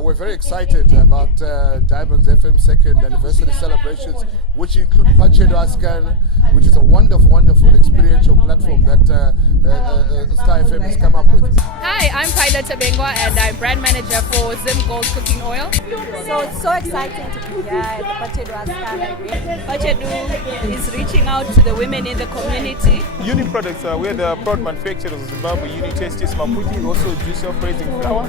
we're very excited about Diamonds FM second anniversary celebrations, which include Pachedu Askana, which is a wonderful experiential platform that Star FM has come up with. Hi, I'm Tilder Moyo and I'm brand manager for Zim Gold Cooking Oil. So it's so exciting to be here at the Pachedu Askana event. Pachedu is reaching out to the women in the community. Uni Products, we're the proud manufacturers of Zimbabwe. Uni Tasties Maputi, also juice of raising flour.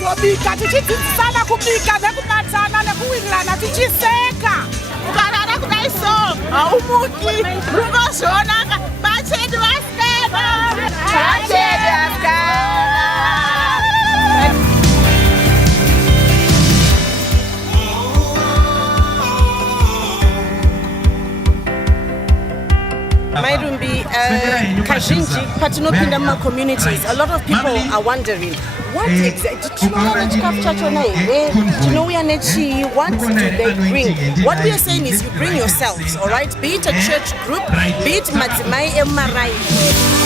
Kubika tichidzidzisana kubika nekubatana nekuwirirana tichiseka ukarara kudai so haumuki runozvionaka. Pachedu Askana, Pachedu Askana. Mairumbi, Kazhinji, patinopinda muma-communities, a lot of people are wondering, what exactly, what do they bring? What we are saying is you bring yourselves, all right? Be it a church group, be it Matimai Emarai.